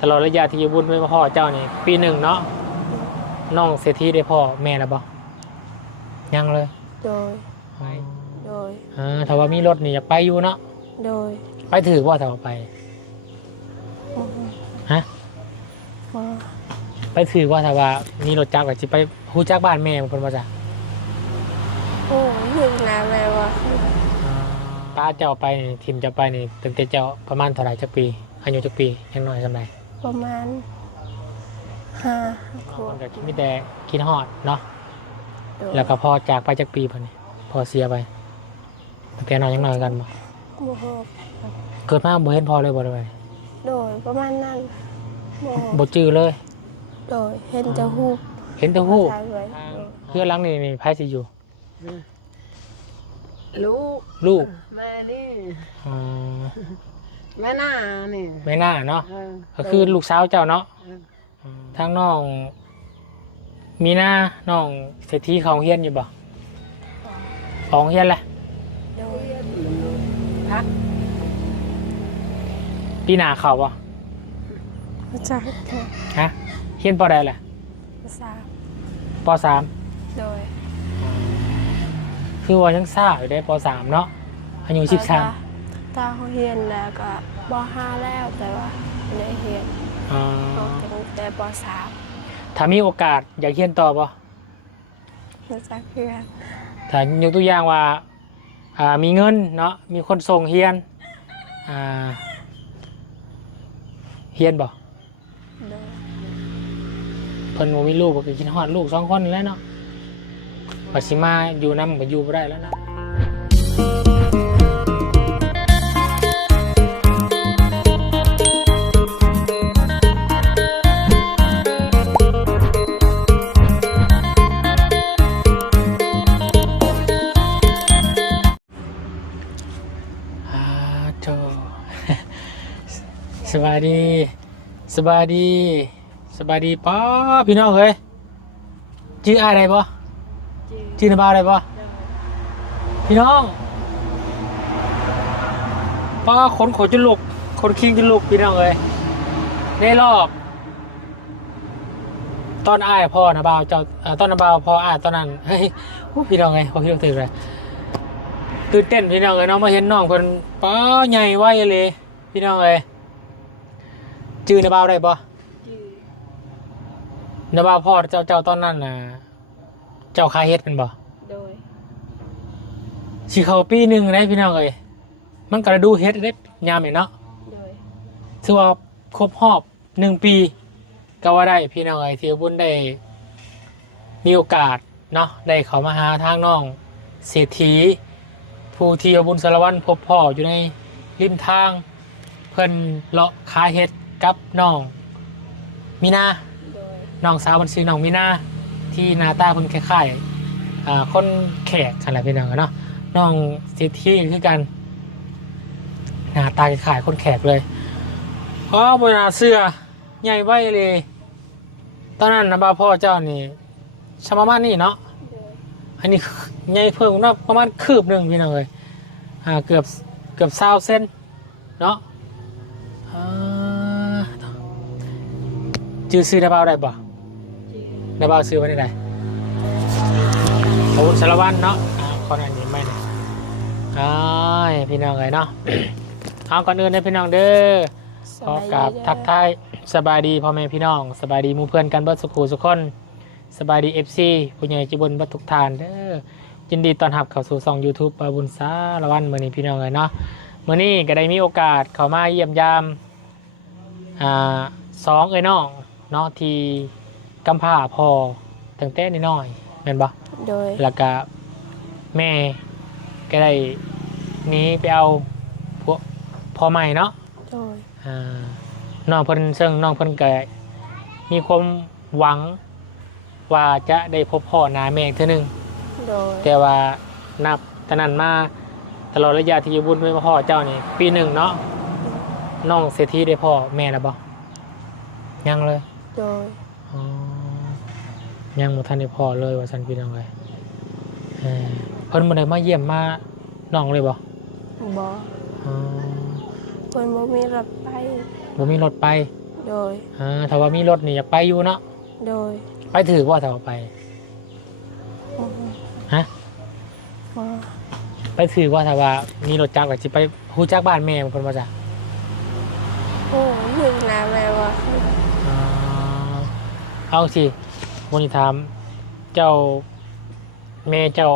ตลอดระยะที่อยู่บุญไม่พ่อเจ้านี่ปีหนึ่งเนาะน้องเศรษฐีได้พ่อแม่แล้วบ่ยังเลยโดยไปโดยถ้าว่ามีรถนี่อยากไปอยู่เนาะโดยไปถือว่าถ้าว่าไปฮะไปถือว่าถ้าว่ามีรถจักรก็สิไปฮู้จักบ้านแม่มันเพิ่นว่าจ้ะโอ้ยิงนะแม่ว่าป้าเจ้าไปนี่ทีมจะไปนี่ตั้งแต่เจ้าประมาณเท่าไหร่จักปีอายุจักปียังน้อยสำาใดประมาณ5 ขวบก็มีแต่คิดฮอดเนาะแล้วก็พอจากไปจักปีเพิ่นนี่พอเสียไปตั้งแต่น้อยยังน้อยกันบ่เกิดมาบ่เห็นพ่อเลยบ่ได้โดยประมาณนั้นบ่จื้อเลยโดยเห็นแต่ฮู้เห็นแต่ฮู้เพื่อนหลังนี่ไผสิอยู่ลูกแม่นี่แม่หน้านี่แม่หน้าเนาะก็คือลูกสาวเจ้าเนาะทางน้องมีหน้าน้องเศรษฐีของเฮียนอยู่บ่ของเฮียนแหละโดยพักปีหน้าเข้าบ่จักฮะเฮียนปอใดแหละป.3โดยคือว่ายังซ่าอยู่ได้ป.3เนาะอายุ13ตาเขาเรียนแล้วก็ป.5แล้วแต่ว่าไม่ได้เรียนตั้งแต่ป.3ถ้ามีโอกาสอยากเรียนต่อบ่จักเรียนถ้ายกตัวอย่างว่ามีเงินเนาะมีคนส่งเรียนเรียนบ่เพิ่นบ่มีลูกก็คิดฮอดลูก2คนนี่แหละเนาะปัสิมาอยู่นำก็อยู่บ่ได้แล้วนะโธ่สบายดีสบายดีสบายดีป้าพี่น้องเอ้ยชื่ออะไรบ่ชื่อนาบาอะไรบ่พี่น้องป้าคนขนจนลุกคนคิงจนลุกพี่น้องเอ้ยได้รอบตอนอ้ายพ่อนาบาวเจ้าตอนนาบาวพ่ออ้ายตอนนั้นเฮ้ยพี่น้องเอ้ยพอพี่น้องตื่นเลยตื่นเต้นพี่น้องเอ้ยน้องมาเห็นน้องคนป้าใหญ่ไว้เลยพี่น้องเอ้ยชื่อนาบาวอะไรบ่นาบาวพ่อเจ้าตอนนั้นน่ะเจ้าคาเฮ็ดเป็นบ่โดยสิเข้าปีหนึ่งนะพี่น้องเอ้ยมันก็ดูเฮ็ดได้ยามเนาะโดยถือว่าครบรอบ1 ปีก็ว่าได้พี่น้องเอ้ยที่บุญได้มีโอกาสเนาะได้เข้ามาหาทางน้องเศรษฐีผู้ที่บุญสารวัตรพบพ่ออยู่ในริมทางเพิ่นเลาะคาเฮ็ดกับน้องมีนาน้องสาวบันซื้อน้องมีนาที่หน้าตาเพิ่นคล้ายๆคนแขกกันแหละพี่น้องเนาะน้องสิทธิคือกันหน้าตาคล้ายๆคนแขกเลยบนหน้าเสื้อใหญ่ไว้เลยตอนนั้นนะบ่าวพ่อเจ้านี่ชะประมาณนี้เนาะอันนี้ใหญ่เพิ่มเนาะประมาณคืบหนึ่งพี่น้องเลยเกือบ20 เซนเนาะชื่อซื้อได้บ่าวได้บ่ได้บ่าวซื้อไว้ได้อาวุธสารวัตรเนาะขอหน่อยนี้ไม่เนี่ยพี่น้องเลยเนาะเอาก่อนอื่นเลยพี่น้องเด้อขอกราบทักทายสบายดีพ่อแม่พี่น้องสบายดีหมู่เพื่อนกันเบิดสุขุสุขคนสบายดีFCผู้ใหญ่จิบุญบัดทุกทานเด้อยินดีต้อนรับเข้าสู่ช่อง YouTube ปาบุญสารวัตรมื้อนี้พี่น้องเลยเนาะมื้อนี้ก็ได้มีโอกาสเข้ามาเยี่ยมยาม2เอ้ยน้องเนาะที่กำพร้าพ่อตั้งแต่น้อยๆแม่นบ่โดยแล้วก็แม่ก็ได้หนีไปเอาพวกพ่อใหม่เนาะโดยน้องเพิ่นซึ่งน้องเพิ่นก็มีความหวังว่าจะได้พบพ่อหน้าแม่อีกเทื่อนึงแต่ว่านับแต่นั้นมาตลอดระยะที่อยู่บุญไม่พ่อเจ้านี่ปีหนึ่งเนาะน้องเศรษฐีได้พ่อแม่แล้วบ่ยังเลยโดยยังบ่ทันได้พ่อเลยว่าซั่นพี่น้องเอ้ยเพิ่นบ่ได้มาเยี่ยมมาน้องเลยบ่เพิ่นบ่มีรถไปบ่มีรถไป โดย ถ้าว่ามีรถนี่อยากไปอยู่เนาะ โดย ไปถือว่าถ้าว่าไป บ่ ฮะ บ่ ไปถือว่าถ้าว่ามีรถจักรก็สิไปฮู้จักบ้านแม่เพิ่นว่าจ้ะ โอ้ถึงนะแม่ว่า เอาสิวันนี้ถามเจ้าแม่เจ้า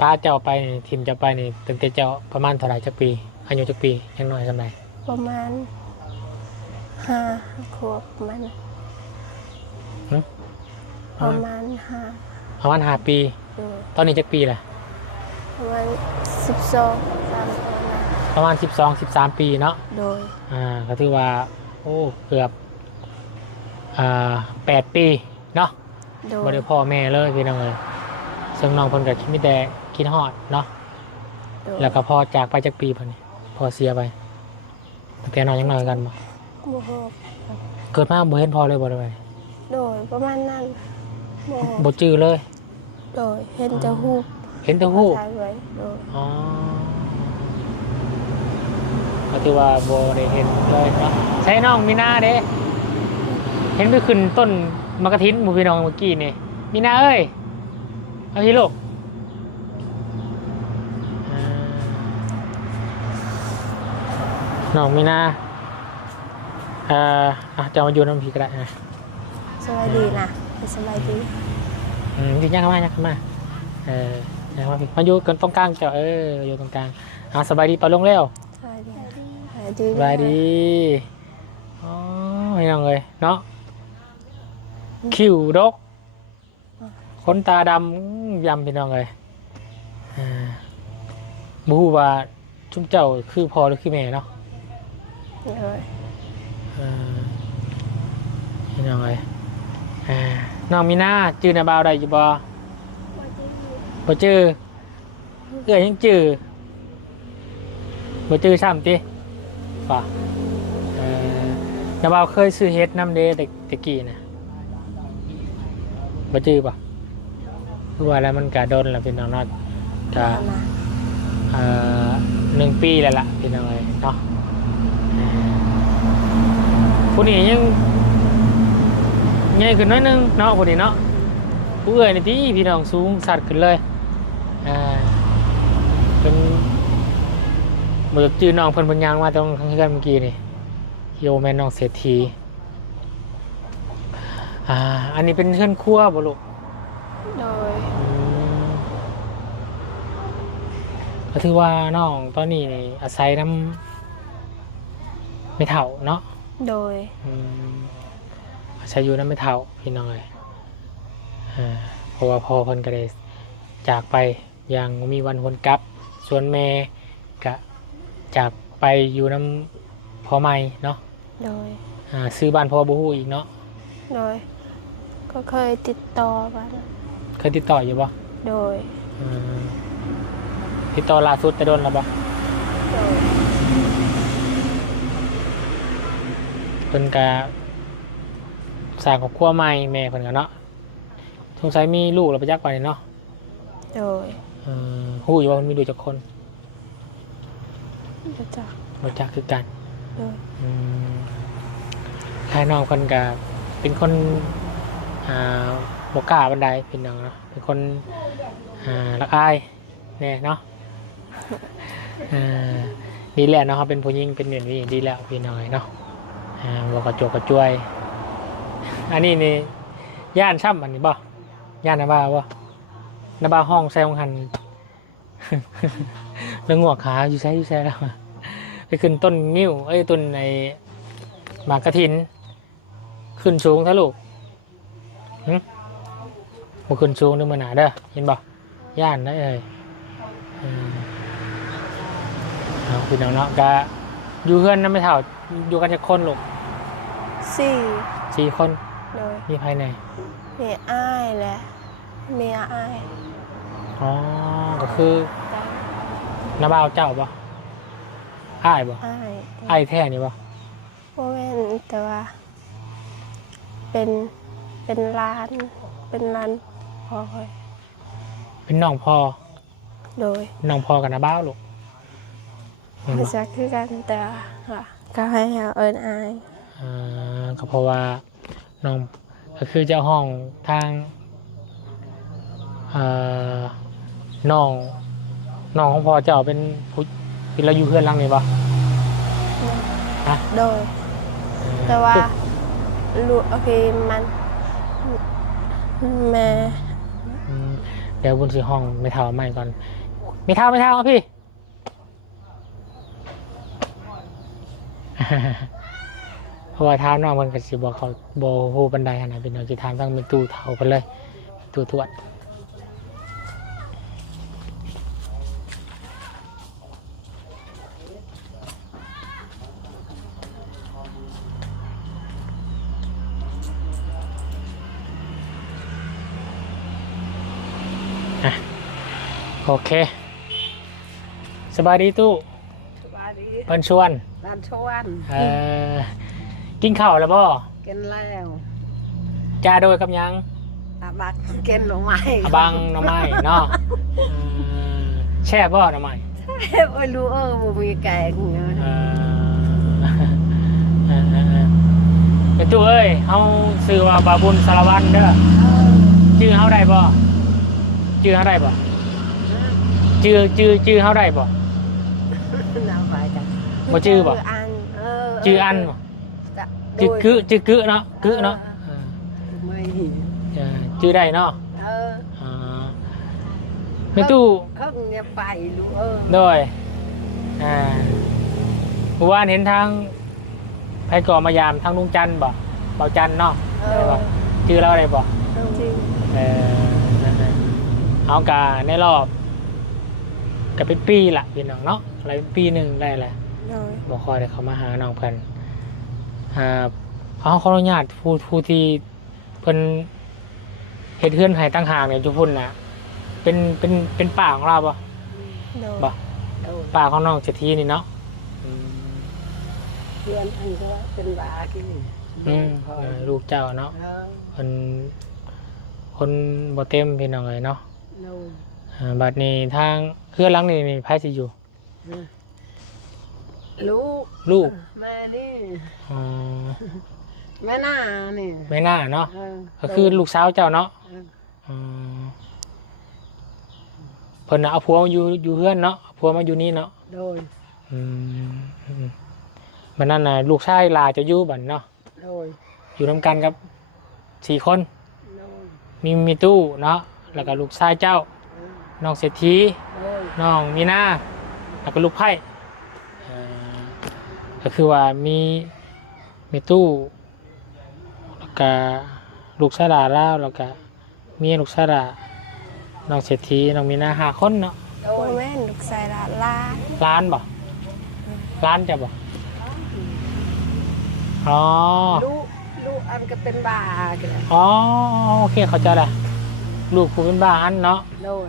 ป้าเจ้าไปนี่ทีมเจ้าไปนี่ตั้งแต่เจ้าประมาณเท่าไหร่จักปีอายุจักปียังน้อยสำไร ประมาณ5 ขวบประมาณนั้นประมาณ5 ประมาณ5 ปี โดย ตอนนี้จักปีแหละ ประมาณ12 13ประมาณ12-13 ปีเนาะ โดย ก็ถือว่าโอ้เกือบ8 ปีเนาะ โด บ่ ย ได้พ่อแม่เลยพี่น้องเอ้ยซึ่งน้องเพิ่นก็คิดมีแต่คิดฮอดเนาะ โดย แล้วก็พ่อจากไปจักปีเพิ่นนี่พ่อเสียไปตั้งแต่น้อยยังน้อยกันบ่ บ่ฮู้ เกิดมาบ่เห็นพ่อเลยบ่ได้ไป โดยประมาณนั้นบ่ฮู้ บ่จื้อเลย โดยเห็นแต่ฮูก เห็นแต่ฮู้ ถ่ายไว้โดย อ๋อก็ถือว่าบ่ได้เห็นเลยเนาะใช่น้องมีนาเด้เห็นไปขึ้นต้นมะกะทินหมู่พี่น้องเมื่อกี้นี่มีนาเอ้ยเอาพี่ลูกน้องมีนาจะมาอยู่น้ำพี่ก็ได้นะ สบายดีนะสบายดี จริงยังเข้ามายังเข้ามายังมาพี่มาอยู่กันตรงกลางเจ้าอยู่ตรงกลางสบายดีปะลงแล้ว สบายดีสบายดี สบายดีอ๋อไม่น้องเลยเนาะคิ้วดกขนตาดำยำพี่น้องเลยบูฮูว่าชุมเจ้าคือพ่อหรือคือแม่เนาะ โดย พี่น้องเลยน้องมีหน้าจื้อนาบาวได้อยู่บ่บ่จื้อเอื้อยยังจื้อบ่จื้อซ้ำติป่ะนาบาวเคยซื้อเฮ็ดน้ำเด้ตะกี้นะบ่จื้อป่ะคือว่าแล้วมันกะโดนแล้วพี่น้องเนาะกะ มา 1 ปีแล้วล่ะพี่น้องเลยเนาะผู้นี้ยังใหญ่ขึ้นน้อยนึงเนาะผู้นี้เนาะผู้เอื้อยนี่ที่พี่น้องสูงสัดขึ้นเลยเป็นเหมือนจื้อน้องเพิ่นบนยางมาตรงทางเฮือนเมื่อกี้นี่โยแม่น้องเศรษฐีอันนี้เป็นเฮือนครัวบ่ลูก โดย ก็ถือว่าน้องตอนนี้นี่อาศัยน้ำไม่เท่าเนาะ โดย อาศัยอยู่น้ำไม่เท่าพี่น้องเลยเพราะว่าพ่อเพิ่นก็ได้จากไปอย่างมีวันหวนกลับส่วนแม่ก็จากไปอยู่น้ำพ่อใหม่เนาะ โดย ซื้อบ้านพ่อบูฮูอีกเนาะ โดยก็เคยติดต่อบ้าง เคยติดต่ออยู่ปะ โดย ติดต่อล่าสุดแต่โดนแล้วปะ โดย เพิ่นก็สร้างครอบครัวใหม่แม่เพิ่นก็เนาะสงสัยมีลูกแล้วไปจักกว่านี้เนาะ โดย ฮู้อยู่ว่ามันมีดูจากคน รู้จัก รู้จักคือกัน โดย ทายน้องคนกับเป็นคนบกล้าบันไดเป็นน้องเนาะเป็นคนรักอายเนี่ยเนาะดีแหละเนาะเขาเป็นผู้หญิงเป็นเหนือนวิ่งดีแล้วพี่น้อยเนาะบอกกระโจกกระจวย อันนี้นี่ย่านช่ำอันนี้บ่ย่านนาบาบ่นาบาห้องแซงหัน แล้วงวกขาอยู่ใช้แล้วไปขึ้นต้นงิ้วต้นในหมากกระถินขึ้นสูงทะลูกมาขึ้นสูงด้วยมือหนาเด้อเห็นบ่ย่านได้เลยเอาพี่น้องเนาะกะอยู่เพื่อนนั่นไม่เท่าอยู่กันจะคนลูก 4 คน โดย มีภายใน มีอ้ายและเมียอ้าย อ๋อก็คือน้าบ่าวเจ้าบ่อ้ายบ่ อ้าย อ้ายแท้นี่บ่ โมเมนแต่ว่าเป็นร้านพอคอย เป็นน้องพ่อ โดย น้องพ่อกับน้าบ่าวลูกเห็น มา บ่ จากคือกันแต่ว่าก็ให้เอาเอิญอาย ก็เพราะว่าน้องก็คือเจ้าห้องทางน้องของพ่อเจ้าเป็นผู้ที่เราอยู่เพื่อนหลังนี่ปะฮะ โดยแต่ว่าลูกโอเคมันแม่ เดี๋ยวบนสีห้องไม่เท่าไม่ก่อนไม่เท่าครับพี่ เพราะว่าเท้าน้องมันก็สิบอกเขาโบโหบันไดขนาดเป็นเราจะทานต้องเป็นตู้เท่าไปเลยตู้ทวดโอเคสบายดีตู้ สบายดี เพิ่นชวน ร้านชวน กินข้าวแล้วบ่ กินแล้ว จ้าโดยกับยัง อาบักกินหน่อไม้ อาบังหน่อไม้เนาะแช่บ่หน่อไม้ ไม่รู้บ่มีแกงเนาะ เป็นตู้เอ้ยเฮาซื้อว่าบาบุญสารวัตรเด้อชื่อเฮาได้บ่ชื่อเฮาได้บ่ชื่อเฮาได้บ่ น้ำไปกัน บ่ชื่อบ่ ชื่ออันบ่ จื ชื่อกึเนาะกึเนาะ ไม่ ชื่อได้เนาะ อ เป็นตู้ เขาเนี่ยไปรู้โดยผู้ว่าเห็นทางไผก่อมายามทางลุงจันทร์บ่เบาจันทร์เนาะได้บ่ชื่อเราได้บ่ จริง นั่นแหละเอากาในรอบก็เป็นปีละพี่น้องเนาะอะไรเป็นปีหนึ่งได้แหละ โดย บ่คอยได้เขามาหาน้องกันเอาขออนุญาตผู้ที่เพิ่นเฮ็ดเฮือนให้ตั้งห่างเนี่ยจุพุ่นน่ะเป็นป่าของเราบ่ โดย บ่ป่าของน้องเศรษฐีนี่เนาะ เพื่อนอันก็เป็นบากิน ลูกเจ้าเนาะเพิ่นคนบ่เต็มพี่น้องเอ้ยเนาะบัดนี้ทางเฮือนหลังนี่ไผสิอยู่ ลูกแม่นี่แม่หน้านี่ ไม่น่าเนาะก็คือลูกสาวเจ้าเนาะเพิ่นน่ะเอาผัวมาอยู่เฮือนเนาะเอาผัวมาอยู่นี่เนาะ โดย มันนั่นน่ะลูกชายหลาจะอยู่บัดเนาะ โดย อยู่นำกันกับ4 คน โดย มีตู้เนาะแล้วก็ลูกชายเจ้าน้องเศรษฐี โดย น้องมีนาแล้วก็ลูกไผ่ก็คือว่ามีตู้แล้วก็ลูกชายหลาแล้วแล้วก็มีลูกชายหลาน้องเศรษฐีน้องมีนา5 คนเนาะ โด โอ้ ย แม่นลูกชายหลานล้าน ร้านบ่ร้านจะบ่อ๋อ ลูกอันก็เป็นบากัน อ๋อโอเคเข้าใจละลูกผู้เป็นบ้านเนาะ โดย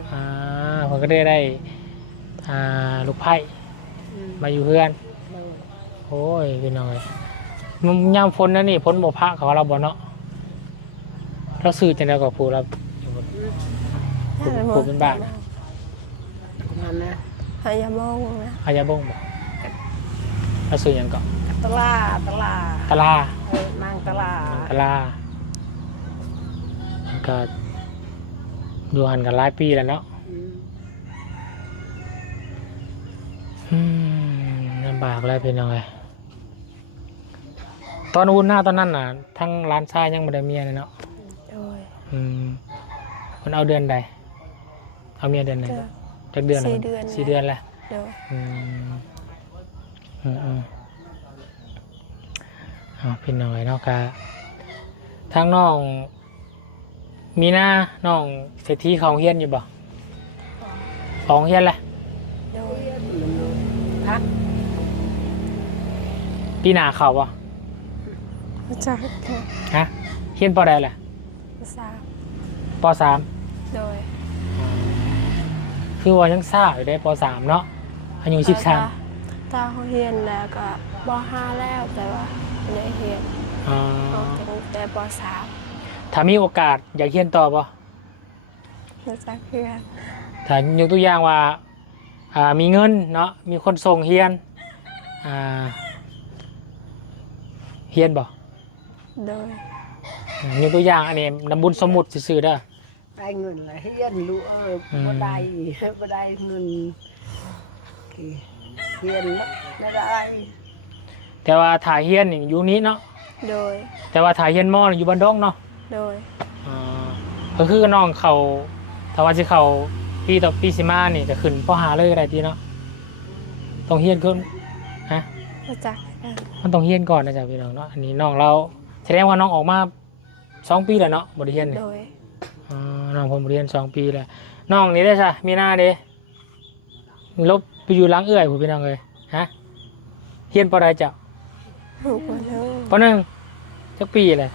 ผมก็ได้ลูกไผ่มาอยู่เพื่อน โดย โอ้ยพี่น้อยมันยามฝนนะนี่ฝนบ่พระเขาเราบ่เนาะเราซื้อจังได๋ก็ผู้เราผู้เป็นบ้าน นั่นนะ หายาโมงนะ อายาบงบ่เราซื้อหยังก็ ตลา ตลา นางตลา ตลามันก็อยู่หันกันหลายปีแล้วเนาะลำบากเลยพี่น้อยตอนอุ่นหน้าตอนนั้นน่ะทั้งร้านชายยังไม่ได้เมียเลยเนาะ โดย มันเอาเดือนใดเอาเมียเดือนไหนจากเดือน 4 เดือน 4 เดือนแหละ โดย เอาพี่น้อยเนาะกะทางน้องมีหน้าน้องเศรษฐีของเฮียนอยู่บ่ของเฮียนแหละ โดย พัก ปีหน้าเขาบ่ รู้จักค่ะ ฮะเฮียนปอใดแหละ ภาษา ปสาม โดย คือว่ายังซ่าอยู่ได้ปสามเนาะอายุ13 ตาเขาเฮียนแล้วก็ป .5 แล้วแต่ว่าไม่ได้เฮียนออกตั้งแต่ป .3 ถ้ามีโอกาสอยากเฮียนต่อบ่ รู้จักเพื่อน ถ้ายกตัวอย่างว่ามีเงินเนาะมีคนส่งเฮียน เฮียนบ่ โดย มีตัวอย่างอันนี้น้ำบุญสมุดซื่อๆเด้อ ได้เงินละเฮียนลูกบ่ได้บ่ได้เงินเฮียนไม่ได้ แต่ว่าถ่ายเฮียนนี่อยู่นี้เนาะ โดย แต่ว่าถ่ายเฮียนมอนี่อยู่บ้านดงเนาะ โดย อ่าก็คือน้องเขาถ้าว่าสิเขาปีต่อปีสิมานี่จะขึ้นพ่อหาเลยอะไรทีเนาะต้องเฮียนขึ้นฮะ มาจากกัน มันต้องเฮียนก่อนนะจ๊ะพี่น้องเนาะอันนี้น้องเราแสดงว่าน้องออกมา2 ปีแล้วเนาะบริเฮียนนี่ โดย น้องผมบริเฮียน2 ปีแล้วน้องนี่ได้ใช่มีหน้าเด้ลบไปอยู่หล้างเอื้อยผมพี่น้องเลยฮะเฮียนปอใดจ้ะ หูปวดหัว ปอหนึ่งจักปีเลย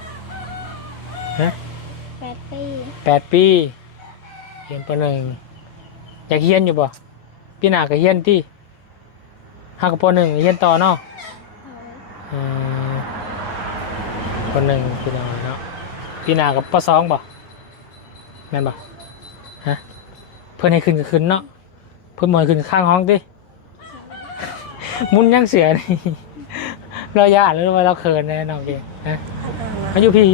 ฮะ 8 ปี 8 ปีเฮียนปอหนึ่งอยากเฮียนอยู่บ่ปีหน้าก็เฮียนที่ห้ากับปอหนึ่งเฮียนต่อเนาะปอหนึ่งพี่น้องเนาะปีหน้ากับปอ2บ่แม่นบ่ฮะเพิ่นให้ขึ้นก็ขึ้นเนาะเพิ่นบ่ให้ขึ้นข้างห้องติ มุนยังเสือนี่ เราญาติหรือว่าเราเขินแน่น้องเองฮะมาอยู่พี่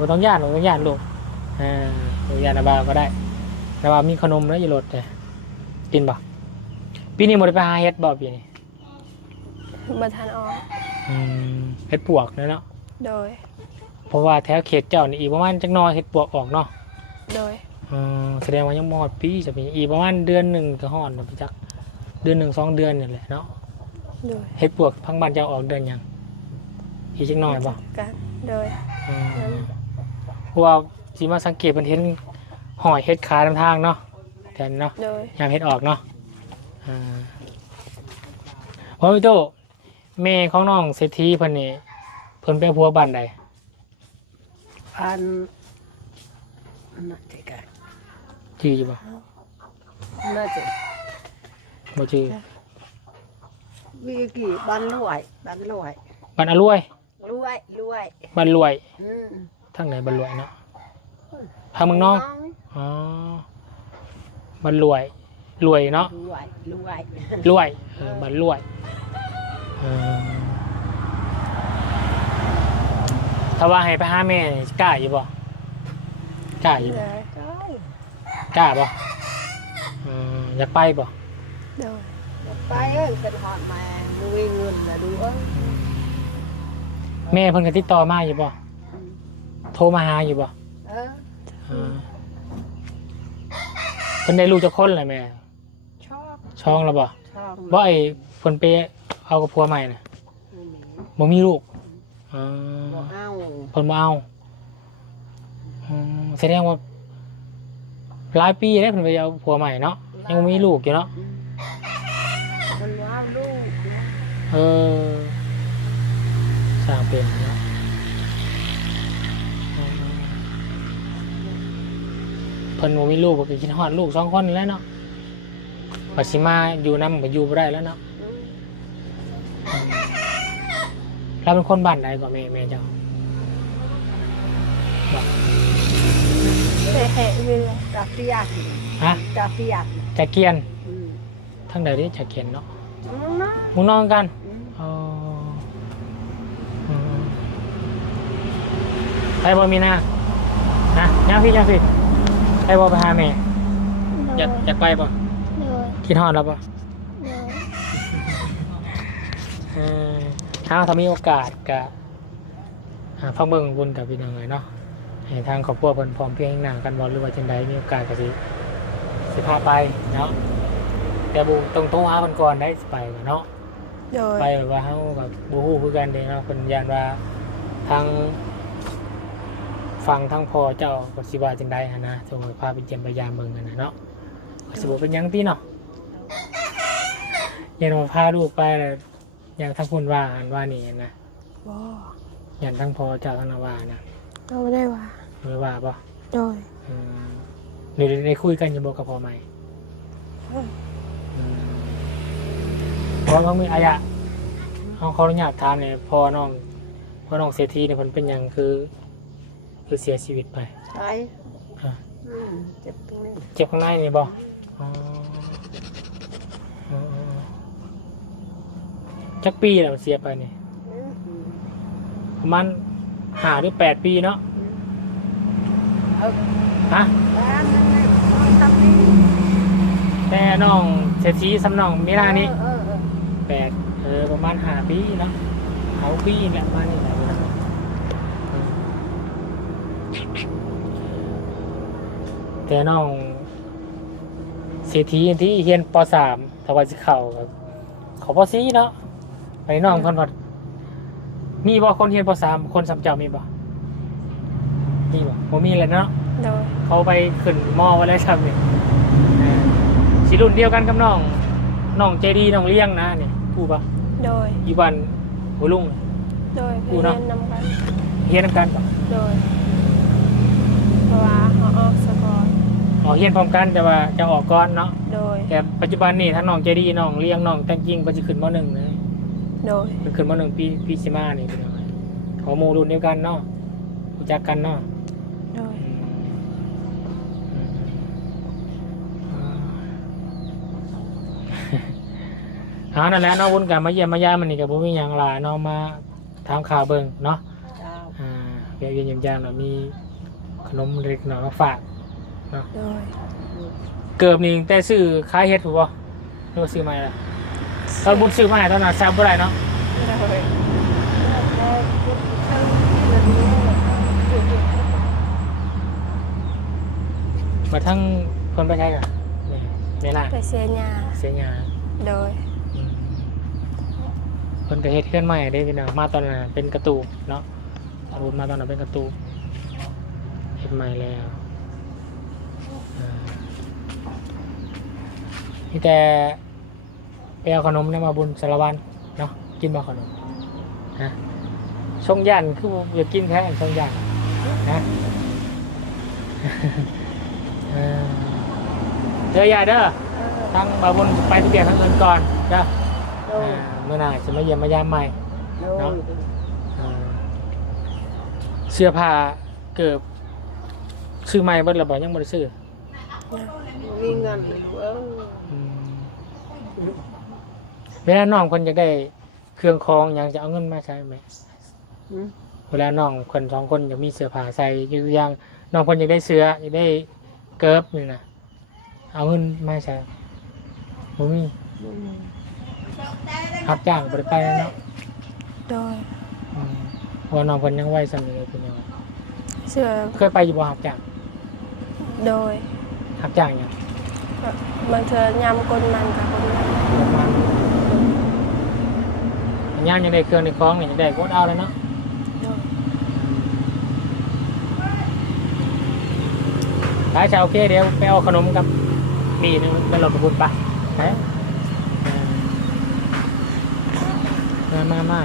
บ่ต้องญาติบ่ต้องญาติลูกญาตินาบาก็ได้นาบามีขนมแล้วอยู่รถแต่กินบ่ปีนี้บ่ได้ไปหาเฮ็ดบ่ปีนี้ บัทันออก เฮ็ดปวกเนาะ โดย เพราะว่าแถวเขตเจ้านี่อีกประมาณจักหน่อยเฮ็ดปวกออกเนาะ โดย แสดงว่ายังบ่ฮอดปีจะเป็นอีกประมาณเดือนหนึงก็ฮอดไปจักเดือน1 2 เดือนนี่แหละเนาะ โดย เฮ็ดปวกพังบ้านเจ้าออกเดือนหยังอีกจักหน่อยบ่ กันโดย เพราะว่าสิมาสังเกตเพิ่นเห็นหอยเฮ็ดขายนํทางเนาะแทนเนาะ โดย ยามเฮ็ดออกเนาะโอ้ยโตแม่ของน้องเศรษฐีเพิ่นนี่เพิ่นไปผัวบ้านใด อันน่าจะกัน ชื่ออยู่บ่ น่าจะ บ่ชื่อ วิกี่บ้านรวย บ้านอรวย รวย บ้านรวย อืม ทางไหนบ้านรวยเนาะทางเมืองนอกอ๋อบ้านรวยรวยเนาะ รวย รวยบ้านรวยถ้าว่าให้ไปหาแม่นี่กล้าอยู่บ่กล้าอยู่บ่ โดย กล้าบ่อยากไปบ่ โดย ไปเป็นหอดมาดูเงินนะดูเอ้ย แม่เพิ่นก็ติดต่อมาอยู่บ่โทรมาหาอยู่บ่ เออ เพิ่นได้ลูกจักคนแหละแม่ ชอบ ช่องแล้วบ่ ชอบ บ่ไอ้เพิ่นไปเอากับผัวใหม่น่ะบ่มีลูกอ๋อ บอกเอา เพิ่นบ่เอาแสดงว่าหลายปีแล้วเพิ่นไปเอาผัวใหม่เนาะยังบ่มีลูกอยู่เนาะ มันว่าลูก สร้างเป็นเนาะเพิ่นบ่มีลูกก็คิดฮอดลูก2 คนนี่แหล้วเนาะปัจฉิมาอยู่นำก็อยู่บ่ได้แล้วเนาะเราเป็นคนบ้านใดก่อนแม่เจ้าบอก แห่วิเลย กาเฟีย ฮะ กาเฟีย จะเกียนทั้งใดที่จะเกียนเนาะหมูนอนกันอ๋อไปบ่มีนาฮะยังพี่ไปบ่ไปหาแม่อยากไปบ่ โดย คิดฮอดแล้วบ่ โดย ถ้ามีโอกาสก็ฟังเบิ่งบุญกับพี่น้องเลยเนาะให้ทางครอบครัวเพิ่นพร้อมเพรียงหน้ากันบ่หรือว่าจังใดมีโอกาสก็สิพาไปเนาะแต่บ่ต้องโทรหาเพิ่นก่อนได้สิไปเนาะ โดย ไปแบบว่าเฮากับบ่ฮู้คือกันเด้เนาะเพิ่นย้านว่าทางฟังทางพ่อเจ้าก็สิว่าจังใดหั่นนะส่งพาไปเยี่ยมไปยามเบิ่งกันน่ะเนาะก็สิบ่เป็นหยังติเนาะยันว่าพาลูกไปแล้วอย่างทั้งพุ่นว่าอันว่านี่นะ บ่ ยันทั้งพ่อเจ้าทั้งนาว่านะ เราไม่ได้ว่า หรือว่าบ่ โดย หรือได้คุยกันอยู่บ่กับพ่อใหม่เพราะว่ามีอายะเขาขออนุญาตถามเนี่ยพ่อน้องเศรษฐีเนี่ยเพิ่นเป็นหยังคือเสียชีวิตไป ใช่ อ่ะ เจ็บตรงนี้ เจ็บข้างในนี่บ่จักปีแล้วเสียไปนี่ ประมาณ5 หรือ 8 ปีเนาะ เออ ฮะ บ้านนั่นแหละทำนี่ แต่น้องเศรษฐีสำนองมิรานี่ เออ 8ประมาณ5 ปีเนาะเอาปีแหละประมาณนี้แหละแต่น้องเศรษฐีที่เรียนป .3 ทว่าสิเข้าครับเขาป .4 เนาะไปน้องเพิ่นว่ามีบ่คนเรียนป .3 คนสำเจ้ามีบ่มีบ่มีแหละเนาะ โดย เขาไปขึ้นมอไว้แล้วครับเนี่ยสิรุ่นเดียวกันกับน้องใจดีน้องเลี้ยงนะเนี่ยผู้ปะ โดย อีวันหัวลุง โดย กู เรีย เนาะ นนำกัน เฮียนนำกันปะ โดยเพราะว่าเขาออกสกอร์ อ๋อเฮียนพร้อมกันแต่ว่าจะออกก่อนเนาะ โดย แต่ปัจจุบันนี่ทั้งน้องใจดีน้องเลี้ยงน้องแต่งจริงก็จะขึ้นม .1 เลย โดย ขึ้นม .1 ปีสิมานี่เป็นยังไงเขาโมรุ่นเดียวกันเนาะรู้จักกันเนาะ โดย นั่นแหละเนาะวนกันมาเยี่ยมมาย่ามันนี่กับผมมีอย่างหลายเนาะมาถามข่าวเบิ่งเนาะ เจ้า เยี่ยมเยี่ยมยามเนาะมีขนมเล็กน้อยมาฝากเนาะ โดย เกือบนี่แต่ซื้อขายเฮ็ดถูกป่ะหรือว่าซื้อใหม่ละตอนบุญซื้อใหม่ตอนนั้นแซมบ่ได้เนาะ โดย มาทั้งคนไปใช้กันเวลา ไปเสียหญ้า เสียงาน โดย คนก็เฮ็ดเคลื่อนใหม่ได้พี่น้องมาตอนนั้นเป็นกระตูกเนาะตอนบุญมาตอนนั้นเป็นกระตูกเฮ็ดใหม่แล้วนี่แต่ไปเอาขนมเนี่ยมาบุญสารวันเนาะกินมาขนมฮะชงยันคืออยากกินแท้ชงยันนะเด้อยายเด้อทั้งมาบุญไปทุกอย่างทั้งเงินก่อนเด้อเมื่อหน่าจะมาเยี่ยมมายามใหม่เนาะเสื้อผ้าเกือบซื้อใหม่เบิดแล้วบ่ยังบ่ได้ซื้อ มีเงินเออ เวลาน้องคนอยากได้เครื่องคองอยากจะเอาเงินมาใช้ไหมเวลาน้องคนสองคนอยากมีเสื้อผ้าใส่อยู่อย่างน้องคนอยากได้เสื้ออยากได้เกิร์ฟนี่นะเอาเงินมาใช้บ่มีรับจ้างบ่ได้ไปแล้วเนาะ โดย เพราะว่าน้องคนยังไหวสำเร็จเป็นยังไง เสื้อ เคยไปอยู่บ่รับจ้าง โดย รับจ้างยัง บางเทื่อยำกลมันกับคนมัน ย่างยังได้เครื่องในคล้องนี่ยังได้กดเอาแล้วเนาะ โดย ถ้าจะโอเคเดี๋ยวไปเอาขนมกับมีนึงไปรถกระบุนไปมา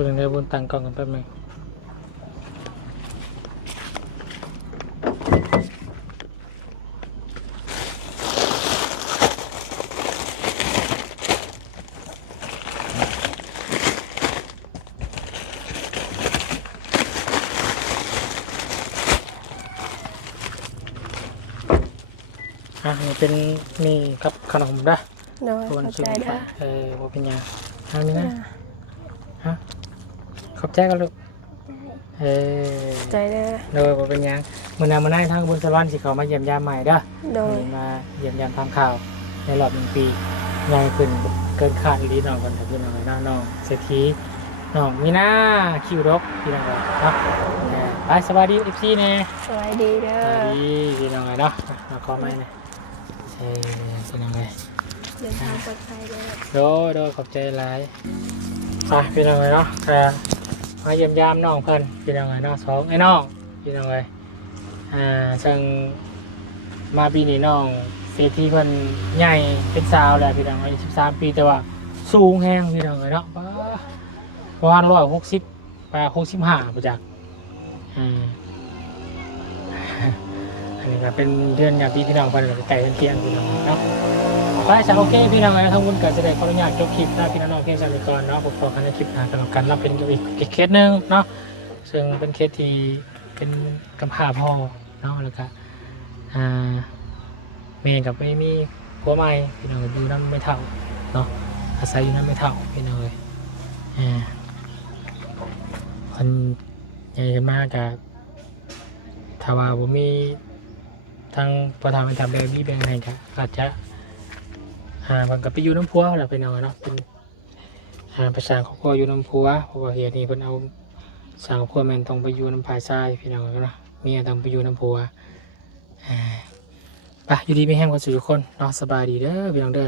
เรื่องในบนตังกล่องกันแป๊บนึงนี่เป็นมีกับขนมด้ โดย ส่วน เข้า ซื้อ ใจ ไป ได้ บ่เป็นยังทางนี้นะฮะขอบใจกันลูกใจได้ โดยบ่เป็นยังมื้อหน้ามื้อหน้าทางบุญสวรรค์สิเขามาเยี่ยมยามใหม่เด้อ โดย มาเยี่ยมยามทำข่าวในรอบ1 ปีใหญ่ขึ้นเกินคาดอีหลีน้องกันพี่น้องน้องเศรษฐีน้องมีหน้าคิวรกพี่น้องเนาะไปสวัสดี FC แน่ สวัสดีเด้ ส อ วัสดีพี่น้องเนาะมาขอใหม่นะพี่น้อง เดินทางปลอดภัยเลย โดขอบใจหลายพี่น้องเนาะมาเยี่ยมยามน้องเพิ่นพี่น้องเนาะสองไอ้น้องพี่น้องซึ่งมาปีนี้น้อง ศรษฐีเพิ่นใหญ่เป็นสาวแล้วพี่น้องอายุ13 ปีแต่ว่าสูงแฮงพี่น้องเนาะประมาณ160 65ประจักษ์อันนี้ก็เป็นเดือนอย่างพี่น้องเพิ่นก็ไกลกันเที่ยงพี่น้องเนาะไปจ้ะโอเคพี่น้องทั้งบุญก็จะได้ขออนุญาตจบคลิปนะพี่น้องเพียงสั่นก่อนเนาะผมขอกันในคลิปหน้าสำหรับการรับเป็นอีกเคสหนึงเนาะซึ่งเป็นเคสที่เป็นกำพร้าพ่อเนาะแล้วก็เมย์กับไม่มีผัวใหม่พี่น้องอยู่น้ำไม่เท่าเนาะอาศัยอยู่น้ำไม่เท่าพี่น้องเลยคนใหญ่ขึ้นมากกับถ้าว่าผมมีทางประธานเป็นทำแบบนี้เป็นไงกับอาจจะมันกับไปอยู่น้ำพัวแหละพี่น้องเนาะเป็นประชาเขาก็อยู่น้ำพัวเพราะว่าเหตุนี้เพิ่นเอาสาวพัวแมนต้องไปอยู่น้ำภายทรายพี่น้องเนาะเมียต้องไปอยู่น้ำพัวไปอยู่ดีไม่แห้งกันสุดทุกคนเนาะสบายดีเด้อพี่น้องเด้อ